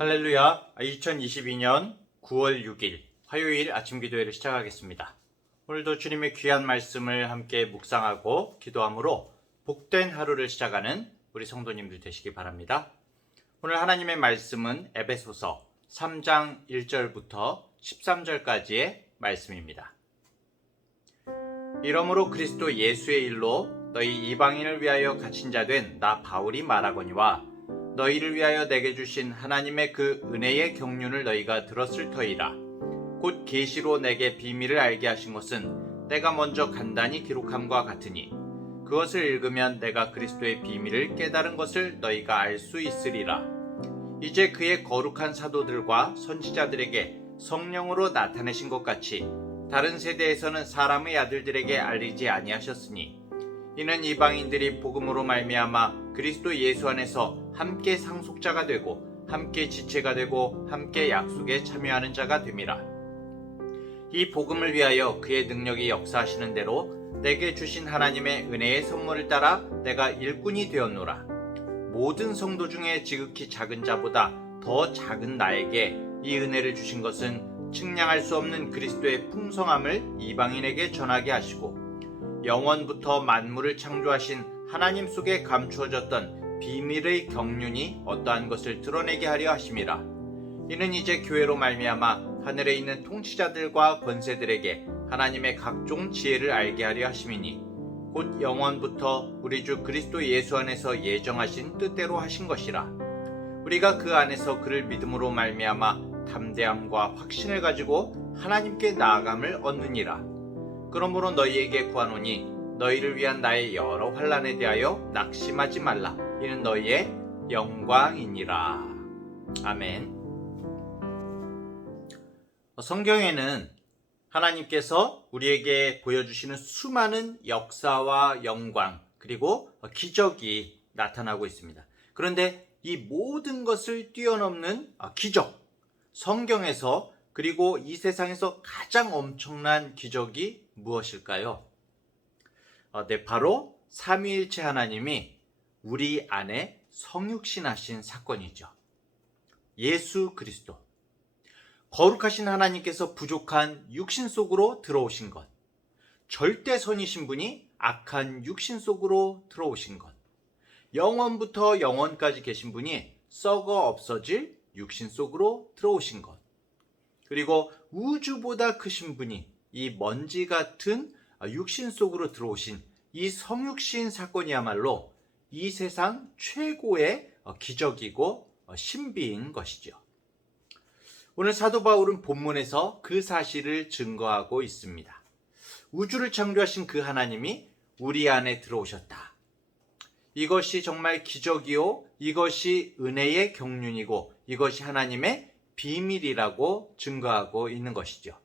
할렐루야. 2022년 9월 6일 화요일 아침 기도회를 시작하겠습니다. 오늘도 주님의 귀한 말씀을 함께 묵상하고 기도함으로 복된 하루를 시작하는 우리 성도님들 되시기 바랍니다. 오늘 하나님의 말씀은 에베소서 3장 1절부터 13절까지의 말씀입니다. 이러므로 그리스도 예수의 일로 너희 이방인을 위하여 갇힌 자 된 나 바울이 말하거니와 너희를 위하여 내게 주신 하나님의 그 은혜의 경륜을 너희가 들었을 터이라. 곧 계시로 내게 비밀을 알게 하신 것은 내가 먼저 간단히 기록함과 같으니 그것을 읽으면 내가 그리스도의 비밀을 깨달은 것을 너희가 알 수 있으리라. 이제 그의 거룩한 사도들과 선지자들에게 성령으로 나타내신 것 같이 다른 세대에서는 사람의 아들들에게 알리지 아니하셨으니 이는 이방인들이 복음으로 말미암아 그리스도 예수 안에서 함께 상속자가 되고 함께 지체가 되고 함께 약속에 참여하는 자가 됨이라. 이 복음을 위하여 그의 능력이 역사하시는 대로 내게 주신 하나님의 은혜의 선물을 따라 내가 일꾼이 되었노라. 모든 성도 중에 지극히 작은 자보다 더 작은 나에게 이 은혜를 주신 것은 측량할 수 없는 그리스도의 풍성함을 이방인에게 전하게 하시고 영원부터 만물을 창조하신 하나님 속에 감추어졌던 비밀의 경륜이 어떠한 것을 드러내게 하려 하심이라. 이는 이제 교회로 말미암아 하늘에 있는 통치자들과 권세들에게 하나님의 각종 지혜를 알게 하려 하심이니 곧 영원부터 우리 주 그리스도 예수 안에서 예정하신 뜻대로 하신 것이라. 우리가 그 안에서 그를 믿음으로 말미암아 담대함과 확신을 가지고 하나님께 나아감을 얻느니라. 그러므로 너희에게 구하노니 너희를 위한 나의 여러 환난에 대하여 낙심하지 말라. 이는 너희의 영광이니라. 아멘. 성경에는 하나님께서 우리에게 보여주시는 수많은 역사와 영광 그리고 기적이 나타나고 있습니다. 그런데 이 모든 것을 뛰어넘는 기적, 성경에서 그리고 이 세상에서 가장 엄청난 기적이 무엇일까요? 네, 바로 삼위일체 하나님이 우리 안에 성육신하신 사건이죠. 예수 그리스도. 거룩하신 하나님께서 부족한 육신 속으로 들어오신 것. 절대선이신 분이 악한 육신 속으로 들어오신 것. 영원부터 영원까지 계신 분이 썩어 없어질 육신 속으로 들어오신 것. 그리고 우주보다 크신 분이 이 먼지 같은 육신 속으로 들어오신 이 성육신 사건이야말로 이 세상 최고의 기적이고 신비인 것이죠. 오늘 사도 바울은 본문에서 그 사실을 증거하고 있습니다. 우주를 창조하신 그 하나님이 우리 안에 들어오셨다. 이것이 정말 기적이요, 이것이 은혜의 경륜이고 이것이 하나님의 비밀이라고 증거하고 있는 것이죠.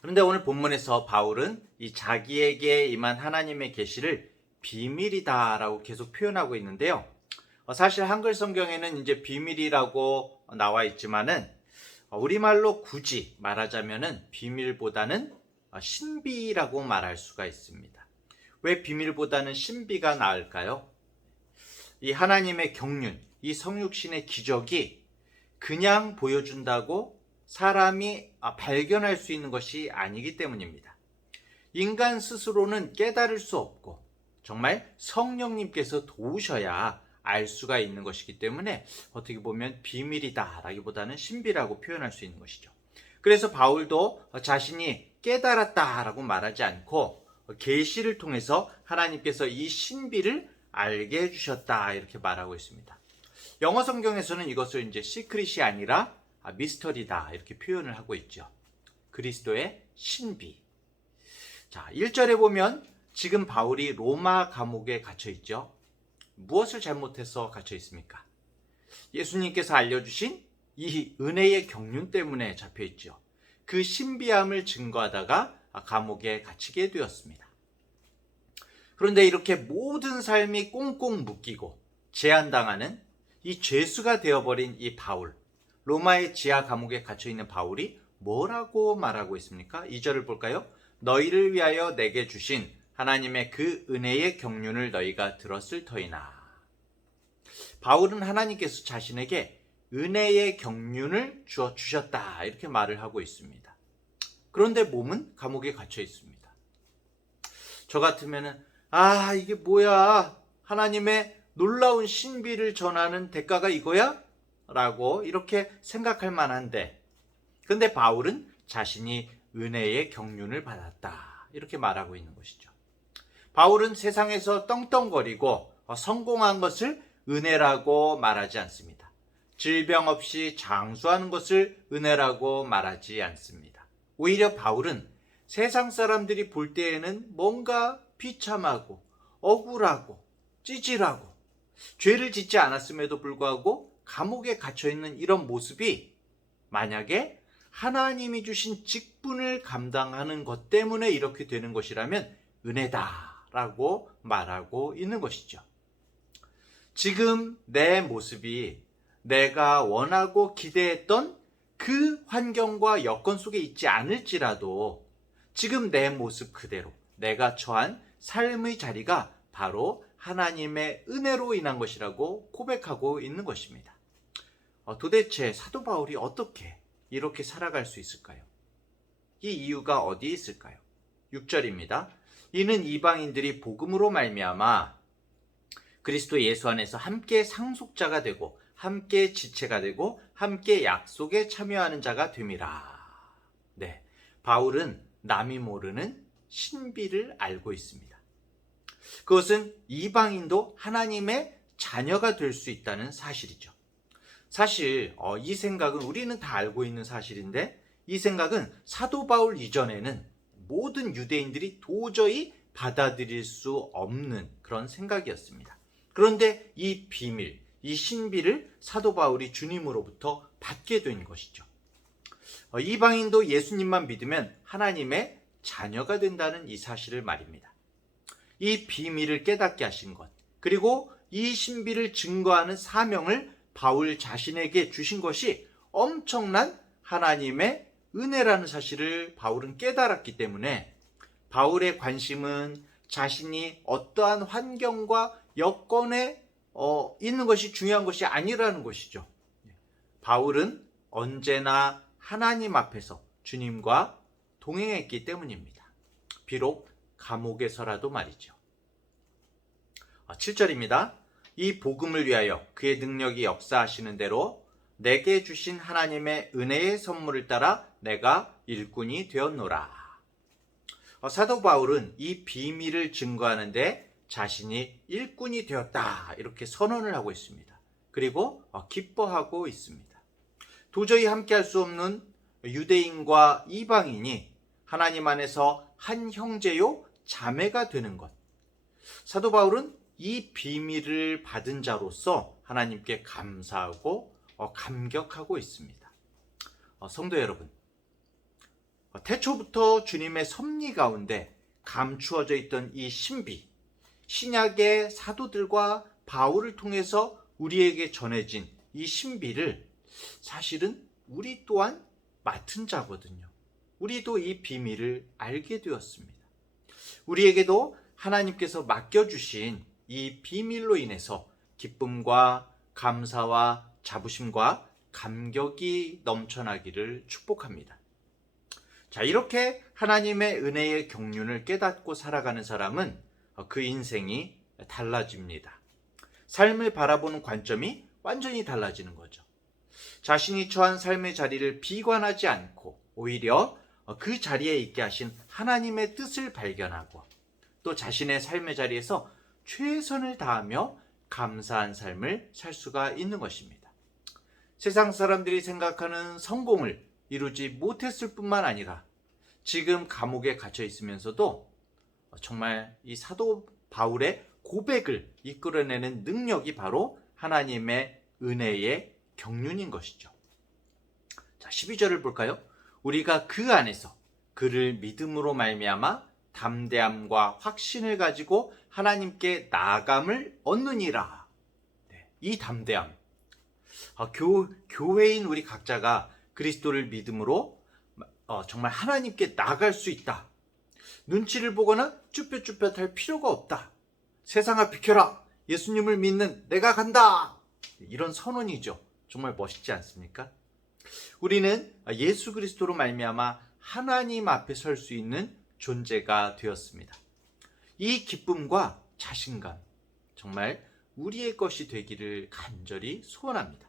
그런데 오늘 본문에서 바울은 이 자기에게 임한 하나님의 계시를 비밀이다라고 계속 표현하고 있는데요. 사실 한글 성경에는 이제 비밀이라고 나와 있지만은 우리말로 굳이 말하자면은 비밀보다는 신비라고 말할 수가 있습니다. 왜 비밀보다는 신비가 나을까요? 이 하나님의 경륜, 이 성육신의 기적이 그냥 보여준다고 사람이 발견할 수 있는 것이 아니기 때문입니다. 인간 스스로는 깨달을 수 없고 정말 성령님께서 도우셔야 알 수가 있는 것이기 때문에 어떻게 보면 비밀이다라기보다는 신비라고 표현할 수 있는 것이죠. 그래서 바울도 자신이 깨달았다라고 말하지 않고 계시를 통해서 하나님께서 이 신비를 알게 해주셨다 이렇게 말하고 있습니다. 영어 성경에서는 이것을 이제 시크릿이 아니라 미스터리다 이렇게 표현을 하고 있죠. 그리스도의 신비. 자, 1절에 보면 지금 바울이 로마 감옥에 갇혀 있죠. 무엇을 잘못해서 갇혀 있습니까? 예수님께서 알려주신 이 은혜의 경륜 때문에 잡혀 있죠. 그 신비함을 증거하다가 감옥에 갇히게 되었습니다. 그런데 이렇게 모든 삶이 꽁꽁 묶이고 제한당하는 이 죄수가 되어버린 이 바울, 로마의 지하 감옥에 갇혀있는 바울이 뭐라고 말하고 있습니까? 2절을 볼까요? 너희를 위하여 내게 주신 하나님의 그 은혜의 경륜을 너희가 들었을 터이나. 바울은 하나님께서 자신에게 은혜의 경륜을 주셨다. 이렇게 말을 하고 있습니다. 그런데 몸은 감옥에 갇혀 있습니다. 저 같으면은 이게 뭐야? 하나님의 놀라운 신비를 전하는 대가가 이거야? 라고 이렇게 생각할 만한데, 근데 바울은 자신이 은혜의 경륜을 받았다. 이렇게 말하고 있는 것이죠. 바울은 세상에서 떵떵거리고 성공한 것을 은혜라고 말하지 않습니다. 질병 없이 장수하는 것을 은혜라고 말하지 않습니다. 오히려 바울은 세상 사람들이 볼 때에는 뭔가 비참하고 억울하고 찌질하고 죄를 짓지 않았음에도 불구하고 감옥에 갇혀있는 이런 모습이 만약에 하나님이 주신 직분을 감당하는 것 때문에 이렇게 되는 것이라면 은혜다라고 말하고 있는 것이죠. 지금 내 모습이 내가 원하고 기대했던 그 환경과 여건 속에 있지 않을지라도 지금 내 모습 그대로 내가 처한 삶의 자리가 바로 하나님의 은혜로 인한 것이라고 고백하고 있는 것입니다. 도대체 사도 바울이 어떻게 이렇게 살아갈 수 있을까요? 이 이유가 어디에 있을까요? 6절입니다. 이는 이방인들이 복음으로 말미암아 그리스도 예수 안에서 함께 상속자가 되고 함께 지체가 되고 함께 약속에 참여하는 자가 됨이라. 네, 바울은 남이 모르는 신비를 알고 있습니다. 그것은 이방인도 하나님의 자녀가 될 수 있다는 사실이죠. 사실 이 생각은 우리는 다 알고 있는 사실인데, 이 생각은 사도 바울 이전에는 모든 유대인들이 도저히 받아들일 수 없는 그런 생각이었습니다. 그런데 이 비밀, 이 신비를 사도 바울이 주님으로부터 받게 된 것이죠. 이방인도 예수님만 믿으면 하나님의 자녀가 된다는 이 사실을 말입니다. 이 비밀을 깨닫게 하신 것, 그리고 이 신비를 증거하는 사명을 바울 자신에게 주신 것이 엄청난 하나님의 은혜라는 사실을 바울은 깨달았기 때문에 바울의 관심은 자신이 어떠한 환경과 여건에 있는 것이 중요한 것이 아니라는 것이죠. 바울은 언제나 하나님 앞에서 주님과 동행했기 때문입니다. 비록 감옥에서라도 말이죠. 7절입니다. 이 복음을 위하여 그의 능력이 역사하시는 대로 내게 주신 하나님의 은혜의 선물을 따라 내가 일꾼이 되었노라. 사도 바울은 이 비밀을 증거하는데 자신이 일꾼이 되었다 이렇게 선언을 하고 있습니다. 그리고 기뻐하고 있습니다. 도저히 함께할 수 없는 유대인과 이방인이 하나님 안에서 한 형제요 자매가 되는 것, 사도 바울은 이 비밀을 받은 자로서 하나님께 감사하고 감격하고 있습니다. 성도 여러분, 태초부터 주님의 섭리 가운데 감추어져 있던 이 신비, 신약의 사도들과 바울을 통해서 우리에게 전해진 이 신비를 사실은 우리 또한 맡은 자거든요. 우리도 이 비밀을 알게 되었습니다. 우리에게도 하나님께서 맡겨주신 이 비밀로 인해서 기쁨과 감사와 자부심과 감격이 넘쳐나기를 축복합니다. 자, 이렇게 하나님의 은혜의 경륜을 깨닫고 살아가는 사람은 그 인생이 달라집니다. 삶을 바라보는 관점이 완전히 달라지는 거죠. 자신이 처한 삶의 자리를 비관하지 않고 오히려 그 자리에 있게 하신 하나님의 뜻을 발견하고 또 자신의 삶의 자리에서 최선을 다하며 감사한 삶을 살 수가 있는 것입니다. 세상 사람들이 생각하는 성공을 이루지 못했을 뿐만 아니라 지금 감옥에 갇혀 있으면서도 정말 이 사도 바울의 고백을 이끌어내는 능력이 바로 하나님의 은혜의 경륜인 것이죠. 자, 12절을 볼까요? 우리가 그 안에서 그를 믿음으로 말미암아 담대함과 확신을 가지고 하나님께 나아감을 얻느니라. 이 담대함, 교회인 우리 각자가 그리스도를 믿음으로 정말 하나님께 나아갈 수 있다. 눈치를 보거나 쭈뼛쭈뼛할 필요가 없다. 세상아 비켜라, 예수님을 믿는 내가 간다. 이런 선언이죠. 정말 멋있지 않습니까? 우리는 예수 그리스도로 말미암아 하나님 앞에 설 수 있는 존재가 되었습니다. 이 기쁨과 자신감, 정말 우리의 것이 되기를 간절히 소원합니다.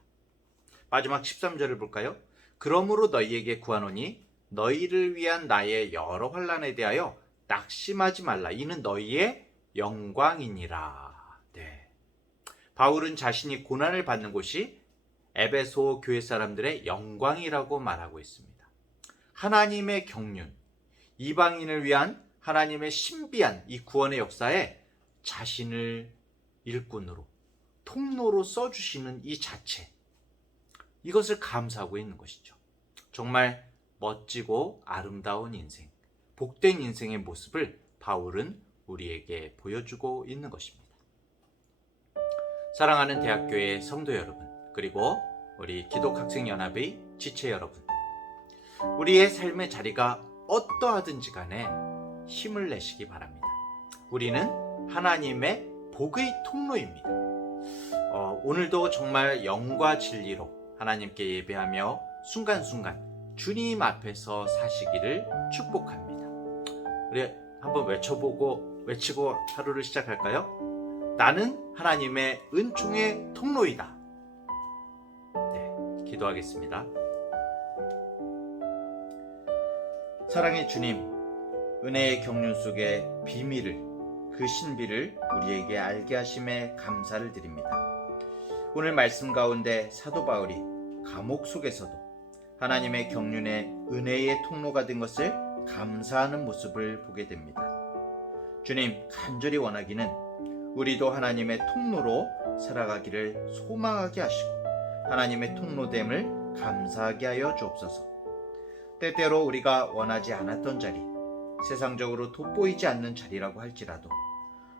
마지막 13절을 볼까요? 그러므로 너희에게 구하노니 너희를 위한 나의 여러 환난에 대하여 낙심하지 말라. 이는 너희의 영광이니라. 네. 바울은 자신이 고난을 받는 곳이 에베소 교회 사람들의 영광이라고 말하고 있습니다. 하나님의 경륜, 이방인을 위한 하나님의 신비한 이 구원의 역사에 자신을 일꾼으로, 통로로 써주시는 이 자체, 이것을 감사하고 있는 것이죠. 정말 멋지고 아름다운 인생, 복된 인생의 모습을 바울은 우리에게 보여주고 있는 것입니다. 사랑하는 대학교의 성도 여러분, 그리고 우리 기독학생연합의 지체 여러분, 우리의 삶의 자리가 어떠하든지 간에 힘을 내시기 바랍니다. 우리는 하나님의 복의 통로입니다. 오늘도 정말 영과 진리로 하나님께 예배하며 순간순간 주님 앞에서 사시기를 축복합니다. 우리 한번 외치고 하루를 시작할까요? 나는 하나님의 은총의 통로이다. 네, 기도하겠습니다. 사랑의 주님, 은혜의 경륜 속의 비밀을, 그 신비를 우리에게 알게 하심에 감사를 드립니다. 오늘 말씀 가운데 사도 바울이 감옥 속에서도 하나님의 경륜의 은혜의 통로가 된 것을 감사하는 모습을 보게 됩니다. 주님, 간절히 원하기는 우리도 하나님의 통로로 살아가기를 소망하게 하시고 하나님의 통로됨을 감사하게 하여 주옵소서. 때때로 우리가 원하지 않았던 자리, 세상적으로 돋보이지 않는 자리라고 할지라도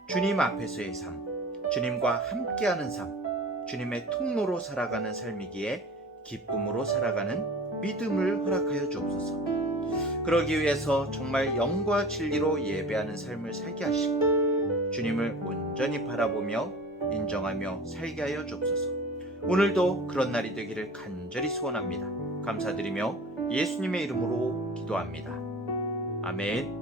주님 앞에서의 삶, 주님과 함께하는 삶, 주님의 통로로 살아가는 삶이기에 기쁨으로 살아가는 믿음을 허락하여 주옵소서. 그러기 위해서 정말 영과 진리로 예배하는 삶을 살게 하시고 주님을 온전히 바라보며 인정하며 살게 하여 주옵소서. 오늘도 그런 날이 되기를 간절히 소원합니다. 감사드리며 예수님의 이름으로 기도합니다. 아멘.